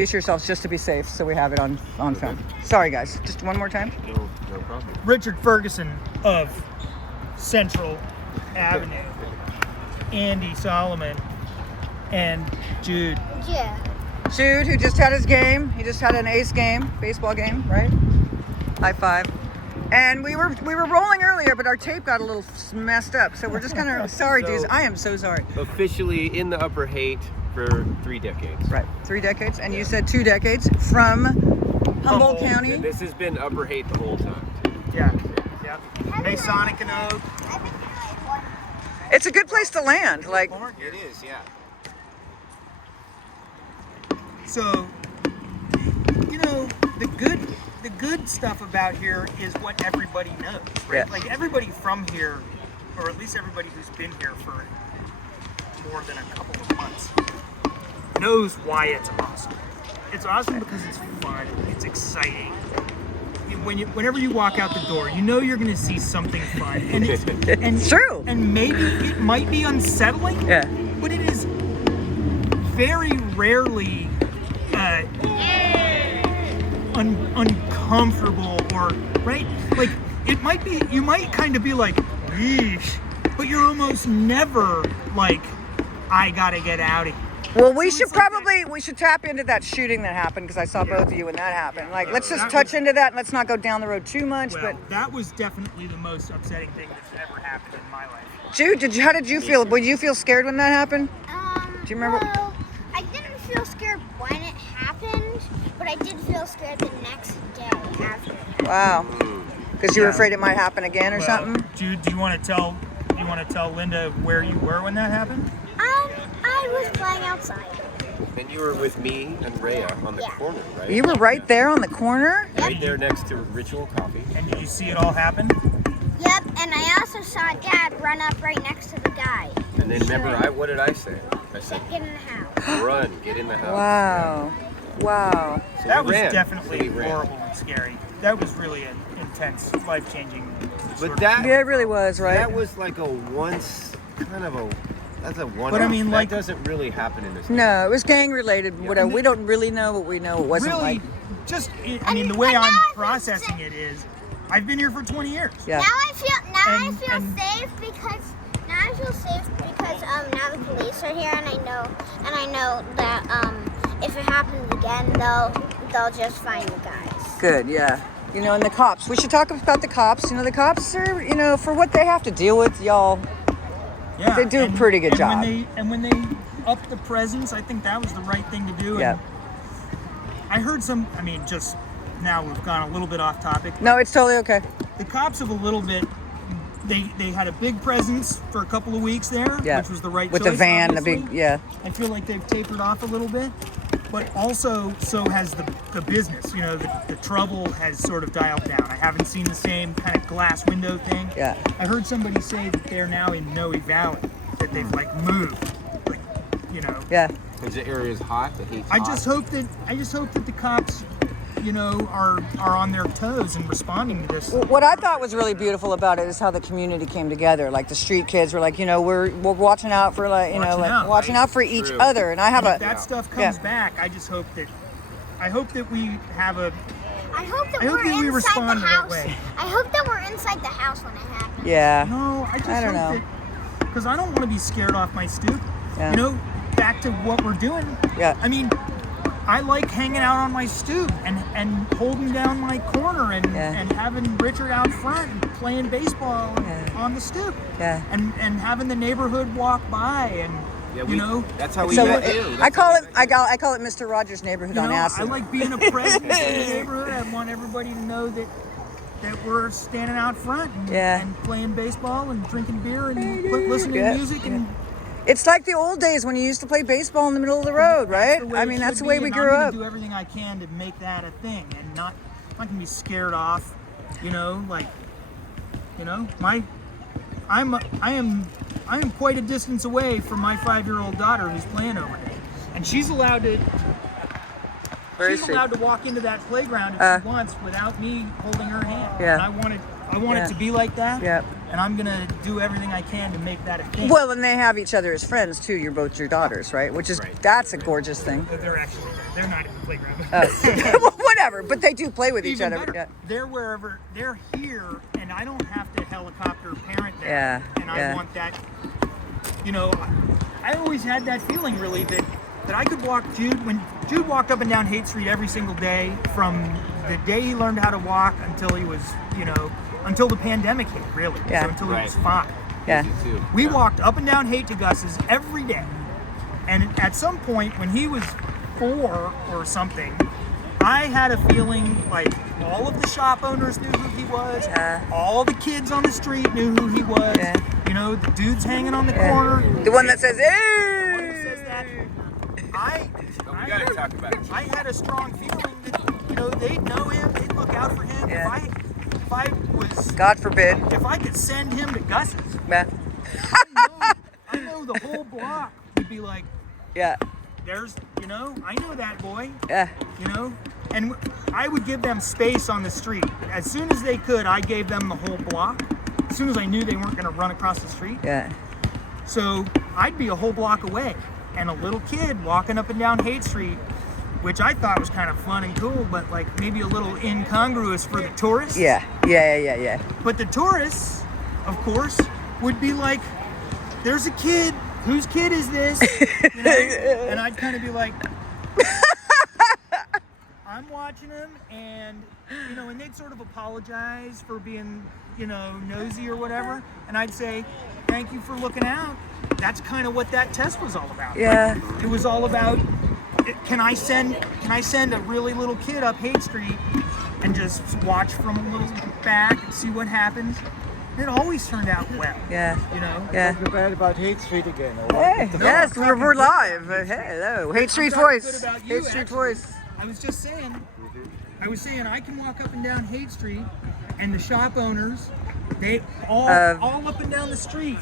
Introduce yourselves just to be safe, so we have it on film. Sorry, guys. Just one more time. No problem. Richard Ferguson of Central Avenue, Andy Solomon, and Jude. Yeah. Jude, who just had his game. He just had an ace game, baseball game, right? High five. And we were rolling earlier, but our tape got a little messed up, so we're just gonna. Sorry, dudes. I am so sorry. Officially in the Upper Haight for 3 decades. Right, 3 decades, and you said 2 decades from Humboldt County. And this has been Upper Haight the whole time. Yeah. Masonic and Oak. It's a good place to land. Like, It is, yeah. So, you know, the good stuff about here is what everybody knows, right? Yeah. Like everybody from here, or at least everybody who's been here for more than a couple of months, knows why it's awesome. It's awesome because it's fun, it's exciting. Whenever you walk out the door, you know you're going to see something fun, and it's true. And maybe it might be unsettling, yeah. but it is very rarely uncomfortable, or right, like it might be. You might kind of be like, yeesh, but you're almost never like, I gotta get out of here. Well, we should tap into that shooting that happened, because I saw both of you when that happened. Like, let's just touch into that, and let's not go down the road too much. Well, but that was definitely the most upsetting thing that's ever happened in my life. Jude, how did you feel? Would you feel scared when that happened? Do you remember? Well, I didn't feel scared when it happened, but I did feel scared the next day after. Wow. Because you were afraid it might happen again or something? Jude, do you want to tell Linda where you were when that happened? I was playing outside. And you were with me and Rhea on the corner, right? You were right there on the corner? Right there next to Ritual Coffee. And did you see it all happen? Yep, and I also saw Dad run up right next to the guy. And then remember, what did I say? I said, Get in the house. run, get in the house. Wow. Wow. So That we was ran. definitely So we ran. horrible and scary. That was really an intense, life-changing. But that, Yeah, it really was, right? that was like that's a one. But I mean, like, that doesn't really happen in this. No, it was gang related. Yeah. Whatever. We don't really know what we know. It wasn't really, like. I mean, the way But now I'm I feel processing safe. it is, I've been here for 20 years. Yeah. Now I feel And- safe because now the police are here, and I know that if it happens again, they'll just find the guys. Good, yeah. You know, and the cops. We should talk about the cops. You know, the cops are, you know, for what they have to deal with, y'all. Yeah, They do a pretty good job. When they upped the presence, I think that was the right thing to do. Yeah. And I heard just now we've gone a little bit off topic. No, it's totally okay. The cops have a little bit. They had a big presence for a couple of weeks there, Yeah. which was the right With choice. the van, obviously. the big, yeah. I feel like they've tapered off a little bit, but also so has the business. You know, the trouble has sort of dialed down. I haven't seen the same kind of glass window thing. Yeah. I heard somebody say that they're now in Noe Valley, that they've like moved, like, you know. Yeah. Because the area is hot. The heat's I hot. just hope that the cops, you know, are on their toes and responding to this. What I thought was really beautiful about it is how the community came together. Like the street kids were like, you know, we're watching out for watching out for each True. other. And I have If a that stuff comes Yeah. back, I hope that we have a. I hope that I hope we're that we inside respond the the right house. way. I hope that we're inside the house when it happens. yeah. No, I don't know. hope that, because I don't want to be scared off my stoop. Yeah. You know, back to what we're doing. Yeah. I mean, I like hanging out on my stoop and holding down my corner and having Richard out front and playing baseball on the stoop. Yeah. And having the neighborhood walk by and you know. That's how we So met you. I call it Mr. Rogers' neighborhood You on know, acid. I like being a presence in the neighborhood. I want everybody to know that we're standing out front and playing baseball and drinking beer and listening to music and. It's like the old days when you used to play baseball in the middle of the road, right? I mean, that's the way we grew I'm up. gonna do everything I can to make that a thing, and not gonna be scared off. You know, like, you know, I am quite a distance away from my 5-year-old daughter who's playing over there, and she's allowed to. Where is She's she? allowed to walk into that playground if she wants without me holding her hand. Yeah. And I want it to be like that. Yep. And I'm gonna do everything I can to make that a thing. Well, and they have each other as friends too. You're both your daughters, right? Which is that's a gorgeous thing. They're actually they're not in the playground. Well, whatever, but they do play with each Even other. better, Yeah. they're wherever they're here, and I don't have to helicopter parent them. Yeah, And I want that. You know, I always had that feeling really that I could walk Jude when Jude walked up and down Haight Street every single day from the day he learned how to walk until he was, until the pandemic hit, really. Yeah. So until he was 5. Yeah. We walked up and down Haight to Gus's every day. And at some point when he was 4 or something, I had a feeling like all of the shop owners knew who he was. All the kids on the street knew who he was. The dudes hanging on the corner. The one that says, "Hey!" The one that says that. We gotta talk about it. I had a strong feeling that they'd know him, they'd look out for him. Yeah. If I was, God forbid. if I could send him to Gus's, Yeah. I know the whole block would be like, Yeah. there's, I know that boy, Yeah. and I would give them space on the street. As soon as they could, I gave them the whole block. As soon as I knew they weren't going to run across the street. Yeah. So I'd be a whole block away, and a little kid walking up and down Haight Street, which I thought was kind of fun and cool, but like maybe a little incongruous for the tourists. Yeah. Yeah. But the tourists, of course, would be like, there's a kid, whose kid is this? And I'd kind of be like, I'm watching him, and and they'd sort of apologize for being, nosy or whatever, and I'd say, thank you for looking out. That's kind of what that test was all about. Yeah. It was all about, can I send a really little kid up Haight Street and just watch from a little back and see what happens? It always turned out well. Yeah. Talking about Haight Street again. Hey, yes, we're live. Hey, hello. Haight Street I'm talking Voice. good about you, Haight Street actually. Voice. I was just saying, I can walk up and down Haight Street, and the shop owners, they all up and down the street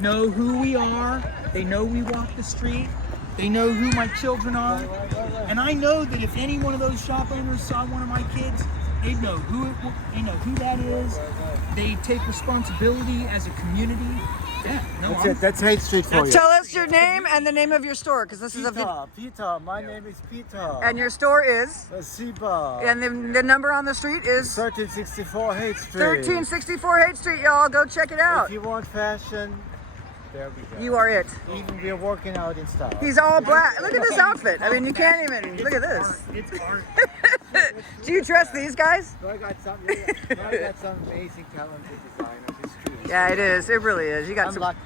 know who we are. They know we walk the street. They know who my children are. And I know that if any one of those shop owners saw one of my kids, they know who that is. They take responsibility as a community. Yeah, That's it. That's Haight Street for you. Tell us your name and the name of your store, because this is a. Peter. My name is Peter. And your store is. Siba. And the number on the street is 1364 Haight Street. 1364 Haight Street. Y'all go check it out. If you want fashion, there we go. You are it. Even we're working out in style. He's all black. Look at this outfit. I mean, you can't even look at this. It's art. Do you trust these guys? I got some amazing talented designers. It's true. Yeah, it is. It really is. You got I'm some. lucky.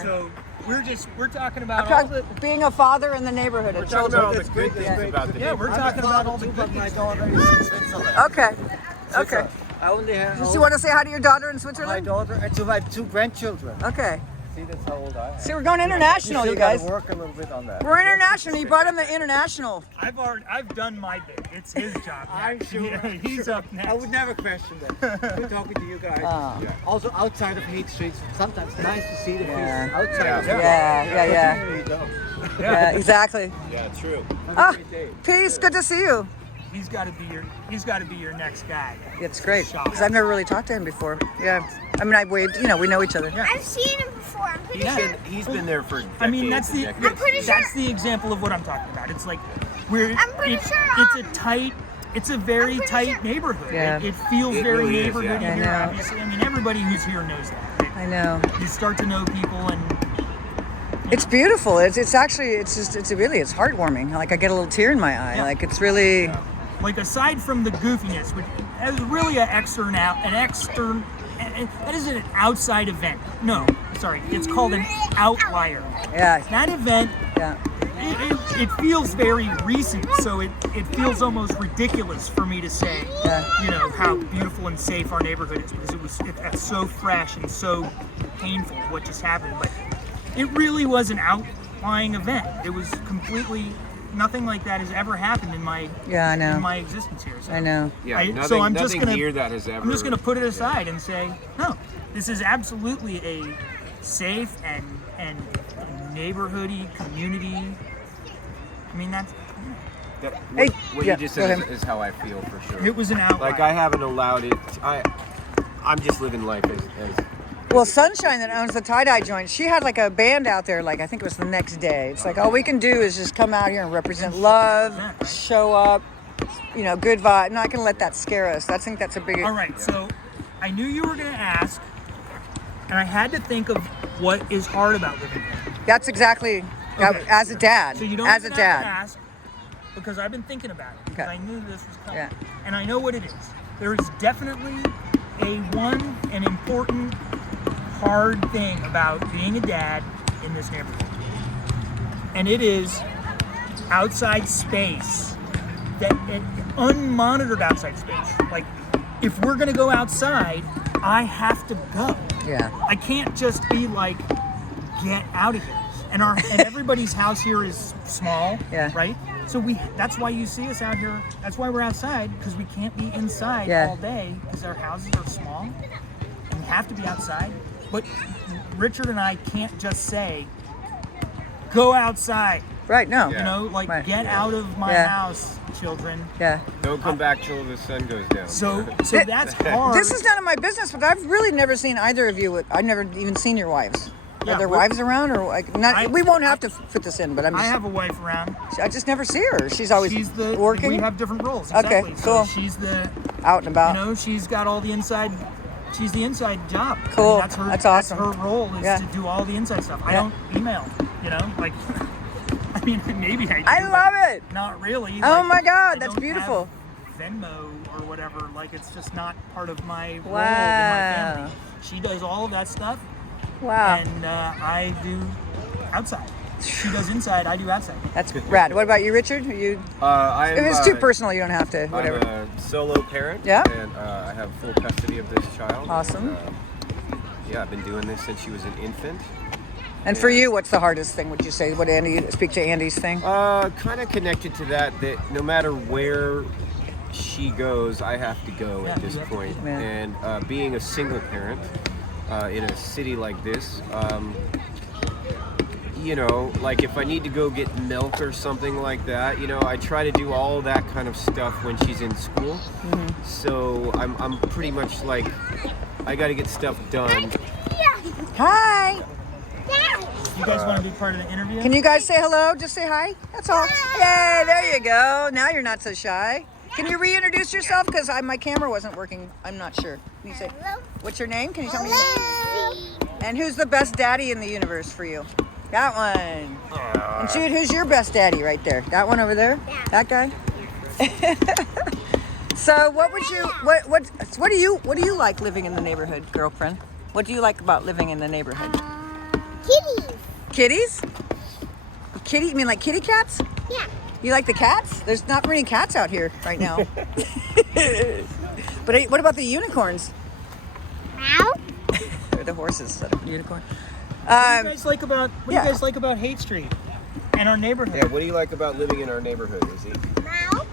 So we're talking about I'm all the. talking- being a father in the neighborhood of Talking about all children. the good things about the Yeah, we're neighborhood. talking about all the but good my things. daughter is in Switzerland. Okay. Okay. I only have Do you want to say hi to your daughter in my Switzerland? daughter and so I have 2 grandchildren. Okay. See, that's how old I am. See, we're going international, you guys. Gotta work a little bit on that. We're international. You brought him the international. I've done my bit. It's his job. now. I'm sure. He's up next. I would never question that. Good talking to you guys. Also, outside of Haight Street, sometimes nice to see the Yeah. faces outside. of Yeah. There you go. Yeah, exactly. Yeah, true. Ah, peace. Good to see you. He's got to be your next guy. It's great because I've never really talked to him before. Yeah. I mean, I waved. We know each other. I've seen him before. I'm pretty sure. He's been there for decades. I mean, that's the and decades. that's the example of what I'm talking about. It's like I'm pretty sure, it's a very pretty tight sure- neighborhood. Yeah. It feels It very really is, neighborhoody yeah. I here. know. Obviously, I mean, everybody who's here knows that. I know. You start to know people, and It's beautiful. It's actually it's heartwarming. Like I get a little tear in my eye. Yeah. Like it's really. like aside from the goofiness, which is really that isn't an outside event. No, sorry, it's called an outlier. Yeah. That event, Yeah. it feels very recent, so it feels almost ridiculous for me to say, Yeah. how beautiful and safe our neighborhood is, because it's so fresh and so painful what just happened. But it really was an outlying event. It was completely nothing like that has ever happened in my Yeah, I know. in my existence here. So I know. Yeah, I- nothing, I'm just nothing gonna here that has ever. I'm just gonna put it aside and say, no, this is absolutely a safe and neighborhoody community. I mean, that's What yeah, you just go said ahead. is how I feel for sure. it was an outlier. Like I haven't allowed it. I'm just living life as Well, Sunshine that owns the tie-dye joint, she had like a band out there, like I think it was the next day. It's like all we can do is just come out here and represent love, show up, you know, good vibe. I'm not going to let that scare us. I think that's a big... All right, so I knew you were going to ask, and I had to think of what is hard about living here. That's exactly, Okay. as a dad. So you don't as a even dad. have to ask, because I've been thinking about it. Because Okay. I knew this was coming. Yeah. And I know what it is. There is definitely an important, hard thing about being a dad in this neighborhood. And it is outside space. Unmonitored outside space. Like, if we're gonna go outside, I have to go. Yeah. I can't just be like, get out of here. And everybody's house here is small, Yeah. right? So that's why you see us out here. That's why we're outside, because we can't be inside Yeah. all day because our houses are small and we have to be outside. But Richard and I can't just say, go outside. Right, no. Yeah. You know, like, Right. get out of my Yeah. house, children. Yeah. don't come back till the sun goes down. So that's hard. This is none of my business, but I've really never seen either of you. I've never even seen your wives. Yeah, Are there well, wives around, or like not? We won't have to put this in, but I'm I just. have a wife around. I just never see her. She's always She's the working. We have different roles. Okay, Exactly. cool. So she's the, out and about. you know, she's got all the inside. She's the inside job. Cool. That's her. That's awesome. That's her role is Yeah. to do all the inside stuff. I Yeah. don't email. You know, like. I mean, maybe I do. I love it. Not really. Oh Like, my God, I that's don't beautiful. have Venmo or whatever. Like, it's just not part of my role in my Wow. family. She does all of that stuff, Wow, and I do outside. She does inside. I do outside. that's rad. What about you, Richard? Are you? I'm, If it's too personal, you don't have to. I'm Whatever. a solo parent. Yeah. And I have full custody of this child. Awesome. And, yeah, I've been doing this since she was an infant. And for you, what's the hardest thing? Would you say? Would Andy speak to Andy's thing? Kind of connected to that no matter where she goes, I have to go at this point. Yeah. And being a single parent in a city like this, you know, like if I need to go get milk or something like that, you know, I try to do all that kind of stuff when she's in school. Mm-hmm. So I'm pretty much like, I got to get stuff done. Hi. You guys want to be part of the interview? Can you guys say hello? Just say hi. That's all. Yay! There you go. Now you're not so shy. Can you reintroduce yourself? Because my camera wasn't working. I'm not sure. Can you say, what's your name? Can you tell me your name? And who's the best daddy in the universe for you? That one. And Jude, who's your best daddy right there? That one over there? Yeah. That guy? So what would you what do you like living in the neighborhood, girlfriend? What do you like about living in the neighborhood? Kitties. Kitties? Kitty? You mean like kitty cats? Yeah. You like the cats? There's not many cats out here right now. But what about the unicorns? Meow. They're the horses that are unicorn. What do you guys like about yeah. you guys like about Haight Street and our neighborhood? Yeah, what do you like about living in our neighborhood, Izzy? Meow.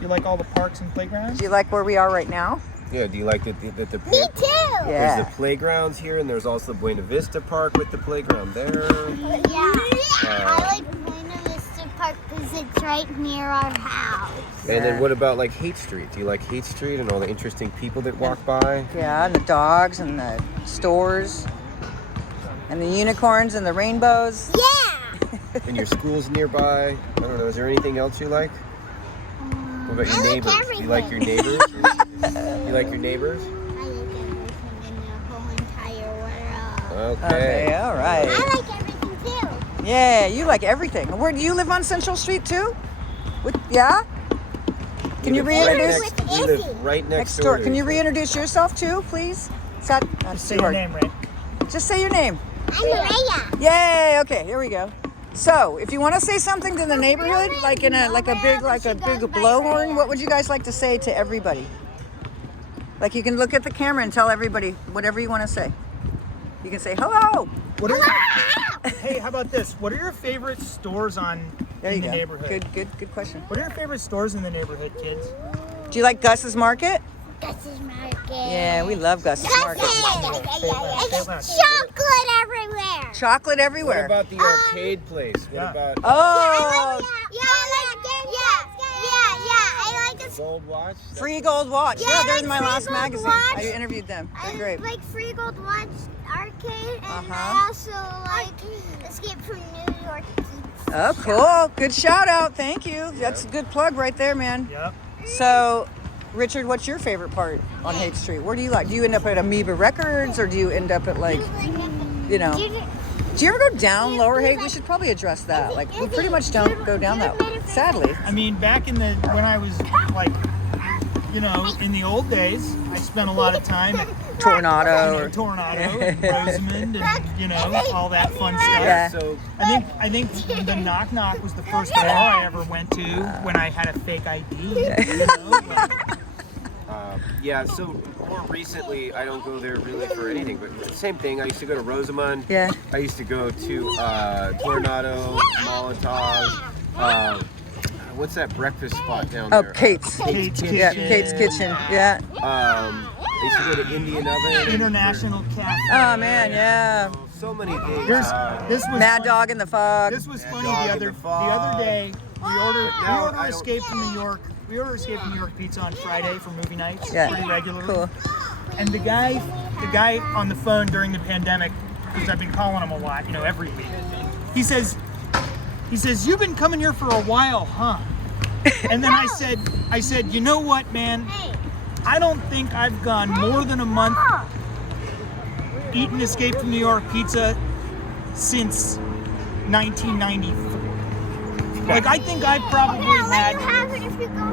You like all the parks and playgrounds? Do you like where we are right now? Yeah, do you like that the Me too. there's Yeah. the playgrounds here, and there's also Buena Vista Park with the playground there. Yeah. I like Buena Vista Park because it's right near our house. And then what about like Haight Street? Do you like Haight Street and all the interesting people that walk by? Yeah, and the dogs and the stores and the unicorns and the rainbows. Yeah. And your school's nearby? I don't know, is there anything else you like? What about your I like neighbors? You like your neighbors? You like your neighbors? I like everything in the whole entire world. Okay. all right. I like everything too. Yeah, you like everything. Where do you live on Central Street too? Yeah? Can you We live reintroduce We live right next door? to Can you each reintroduce yourself too, please? That's Say too your hard. name, Ray. Just say your name. I'm Raya. Yay! Okay, here we go. So, if you want to say something to the neighborhood, like in a big blowhorn, what would you guys like to say to everybody? Like you can look at the camera and tell everybody whatever you want to say. You can say hello. What are hey, how about this? What are your favorite stores in the neighborhood? Good question. What are your favorite stores in the neighborhood, kids? Do you like Gus's Market? Gus's Market. Yeah, we love Gus's Market. It's chocolate everywhere. Chocolate What everywhere. about the arcade place? What Yeah. about Oh, Yeah, I like gold watch. Free gold watch. Yeah, Yeah, they're like in my free last gold magazine. watch. I interviewed them. They're I great. like Free Gold Watch Arcade, and Uh-huh. I also like Escape from New York. Oh, cool. Good shout out. Thank you. That's a good plug right there, man. Yep. So, Richard, what's your favorite part on Haight Street? Where do you like? Do you end up at Amoeba Records, or do you end up at like, you know? Do you ever go down Lower Haight? We should probably address that. Like, we pretty much don't go down that, sadly. I mean, back in the when I was like, you know, in the old days, I spent a lot of time at Tornado. Or, Tornado, and Rosamond, and you know, all that fun stuff. Yeah. So I think the Knock Knock was the first bar I ever went to when I had a fake ID. You know, like, yeah, so more recently, I don't go there really for anything, but the same thing. I used to go to Rosamond. Yeah. I used to go to Tornado, Molotov. What's that breakfast spot down oh, there? Kate's. Kate's Yeah, Kitchen. Kate's Kitchen. Yeah. I used to go to Indian Oven. International Cafe. Oh, man, yeah. So many things. This was Mad funny. Dog in the Fog. This was funny Dog the in other the Fog. day. We order now I don't- Escape from New York. We order Escape from New York pizza on Friday for movie nights Yeah. pretty regularly. Cool. And the guy on the phone during the pandemic, because I've been calling him a lot, you know, every week. He says, "You've been coming here for a while, huh?" And then I said, "You know what, man? I don't think I've gone more than a month eating Escape from New York pizza since 1994. Like, I think I've probably had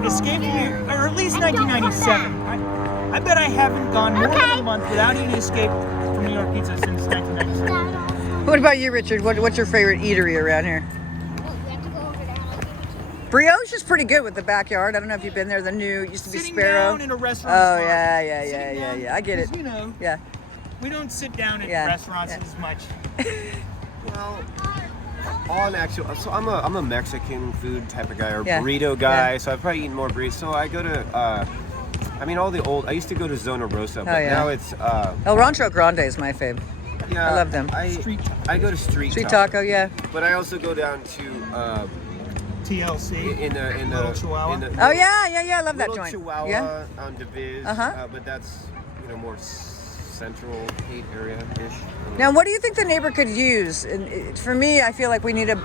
Escape from New York, or at least 1997. I bet I haven't gone more than a month without eating Escape from New York pizza since 1997. What about you, Richard? What's your favorite eatery around here? Brioche is pretty good with the backyard. I don't know if you've been there. The new used to be Sitting Sparrow. down in a restaurant. Oh, is yeah, hard. yeah, Sitting yeah, down, yeah. I get it. because, you know, Yeah. we don't sit down at Yeah, restaurants yeah. as much. Well, on actual, so I'm a Mexican food type of guy or Yeah. burrito guy. Yeah. So I've probably eaten more burritos. So I go to, I mean, all the old. I used to go to Zona Rosa, but yeah. now it's. El Rancho Grande is my fave. Yeah, I love them. I go to Street Taco, yeah. but I also go down to TLC. in the Little Chihuahua? in the Oh, yeah, yeah, yeah. I love that Little joint. Chihuahua Yeah. on Diviz, Uh-huh. but that's more central Haight area-ish. Now, what do you think the neighbor could use? And for me, I feel like we need a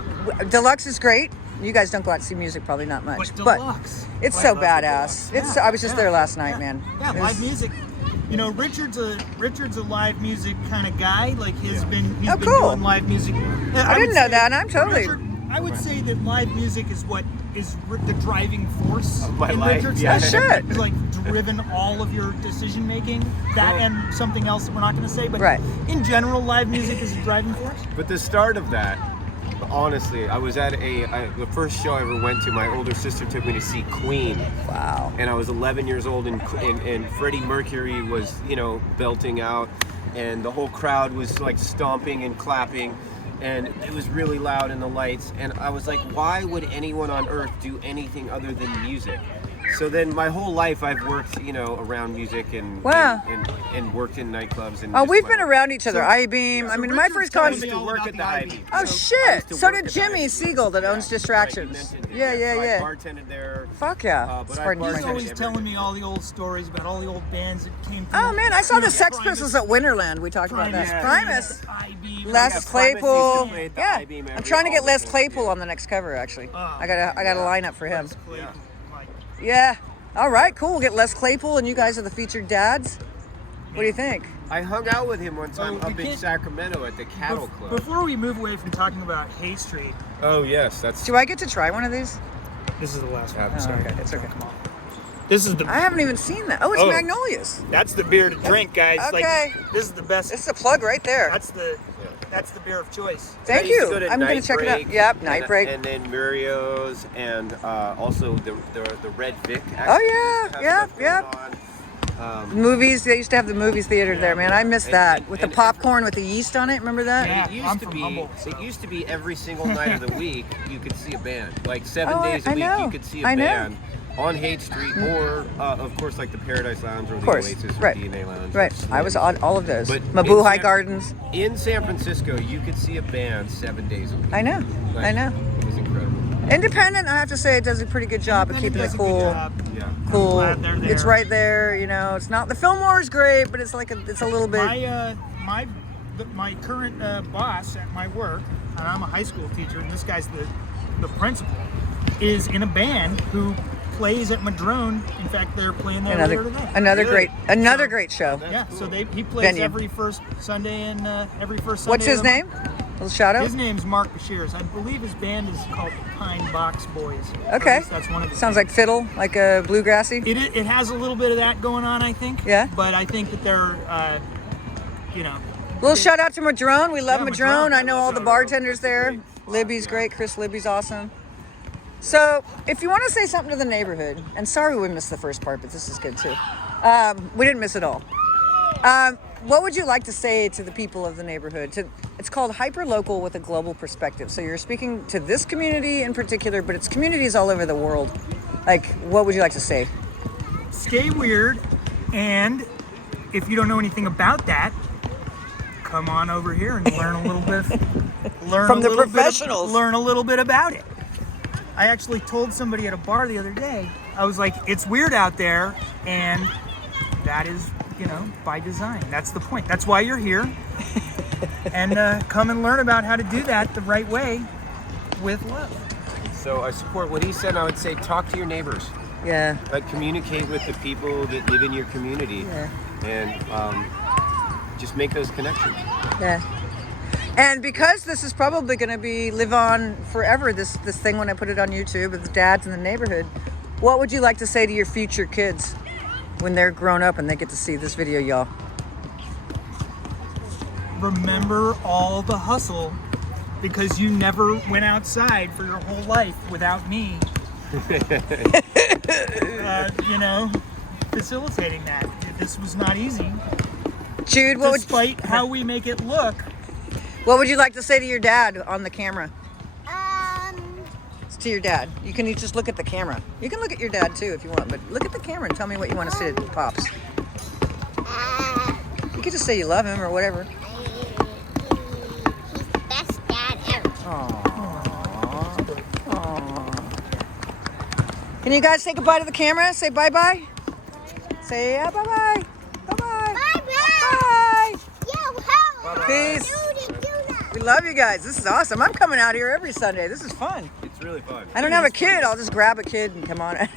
deluxe is great. You guys don't go out to see music, probably not much, But deluxe. it's Why so not badass. deluxe? It's. Yeah, I was just yeah, there last night, man. Yeah, It was- live music. You know, Richard's a live music kind of guy. Like he's been Oh, been cool. doing live music. I didn't know that, and I'm totally- Richard, I would say that live music is what is the driving force Of my in life, Richard's yeah. life. Oh, shit. It's like driven all of your decision making. That Well- and something else that we're not going to say. But Right. in general, live music is a driving force. But the start of that, honestly, I was at the first show I ever went to. My older sister took me to see Queen. Wow. And I was 11 years old, and Freddie Mercury was, belting out, and the whole crowd was like stomping and clapping, and it was really loud in the lights. And I was like, why would anyone on earth do anything other than music? So then my whole life I've worked, around music and Wow. and worked in nightclubs and. Oh, just we've my- been around each other. I-beam. I mean, my Richard's first telling I concert. used to all work about at the the Ivy. Ivy. Oh I used shit! to So work did at the Jimmy Ivy. Siegel that owns Yeah, Distractions. right, you mentioned it. Yeah, So yeah, I yeah. bartended there. Fuck yeah! But Pardon I've my He's bartended always French. telling me all the old stories about all the old bands that came through. Oh man, I saw the Sex Primus. Pistols at Winterland. We talked about that. Primus. Ivy, Les Primus Claypool. used to play at the Yeah, I-Beam I'm every- trying to get all Les the Claypool time. on the next cover. Actually, Oh. I got a lineup for him. Les Claypool, like, Yeah. All right, cool. We'll get Les Claypool, and you guys are the featured dads. What do you think? I hung out with him one time Oh, we up in can't- Sacramento at the Cattle Club. Before we move away from talking about Haight Street, Oh yes, that's. Do I get to try one of these? this is the last one. Oh, Sorry. okay, it's okay. Come on. This is I haven't even seen that. Oh, it's Oh. Magnolias. that's the beer to drink, guys. Okay. Like this is the best. This is a plug right there. That's the beer of choice. Thank I used to you. go to I'm going Night to check it out. Break, Yep, Night Break. And then Murio's, and also the Red Vic. Oh, yeah, has yeah, stuff yeah. going on. Movies. They used to have the movies theater there, man. I miss And- that and- with the and- popcorn with the yeast on it. Remember that? Yeah. It used I'm to from be. Humboldt, so- It used to be every single night of the week you could see a band. Like 7 Oh, days a I week know. you could see a I know. band on Haight Street, or of course like the Paradise Lounge or the course, Oasis or right. DNA Lounge. or Right. I was on all of those. But Mabuhay in Gardens. In San Francisco, you could see a band 7 days a week. I know. I Like, know. It was incredible. Independent, I have to say, it does a pretty good job of keeping it Does a good cool. job. Yeah. Cool. glad they're there. It's right there. You know, it's not the Fillmore is great, but it's like it's a little bit. My current boss at my work, and I'm a high school teacher, and this guy's the principal, is in a band who plays at Madrone. In fact, they're playing there later today. Another Really? great show. Yeah, so he plays Venue. every first Sunday and every first Sunday. What's his of the name? Little shout out. His name's Mark Bashirs. I believe his band is called Pine Box Boys. Or at Okay. least that's one of the Sounds like fiddle, like a bluegrassy. It has a little bit of that going on, I think. Yeah. But I think that they're, Little shout out to Madrone. We love Yeah, Madrone. Madrone. I know all the bartenders there. Libby's great. Chris Libby's awesome. So, if you want to say something to the neighborhood, and sorry we missed the first part, but this is good too. We didn't miss it all. What would you like to say to the people of the neighborhood? It's called Hyper Local with a Global Perspective. So you're speaking to this community in particular, but it's communities all over the world. Like, what would you like to say? Stay weird, and if you don't know anything about that, come on over here and learn a little bit. From the professionals. Learn a little bit about it. I actually told somebody at a bar the other day, I was like, it's weird out there, and that is, by design. That's the point. That's why you're here. And come and learn about how to do that the right way with love. So I support what he said. I would say talk to your neighbors. Yeah. Like communicate with the people that live in your community, and just make those connections. Yeah. And because this is probably going to be live on forever, this thing when I put it on YouTube with the dads in the neighborhood, what would you like to say to your future kids when they're grown up and they get to see this video, y'all? Remember all the hustle, because you never went outside for your whole life without me. Facilitating that. This was not easy. Jude, Despite how we make it look. what would you like to say to your dad on the camera? It's to your dad. You can just look at the camera. You can look at your dad too if you want, but look at the camera and tell me what you want to say to Pops. You could just say you love him or whatever. He's the best dad ever. Can you guys say goodbye to the camera? Say bye-bye. Say bye-bye. Bye-bye. Bye-bye. Bye. Yo, how? Peace. Do that. We love you guys. This is awesome. I'm coming out here every Sunday. This is fun. It's really fun. I don't have a kid. I'll just grab a kid and come on. Yeah.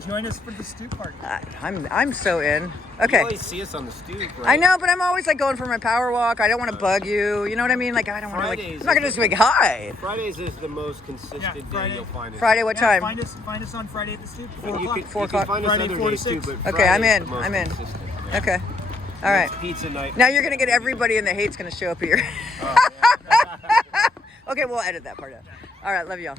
Join us for the stoop party. I'm so in. Okay. You always see us on the stoop, right? I know, but I'm always like going for my power walk. I don't want to bug you. You know what I mean? Like I don't want to. Fridays I'm not gonna just be like hi. Fridays is the most consistent Yeah, day Friday. you'll find us. Friday, what Yeah, time? find us on Friday at the stoop. And 4 you o'clock. can, 4 you can o'clock. find us Friday, other 4 to days too, 6. but Okay, I'm Friday's in. the most I'm in. consistent. Okay. All right. It's pizza night. Now you're gonna get everybody in the hate's gonna show up here. Okay, we'll edit that part out. All right, love y'all.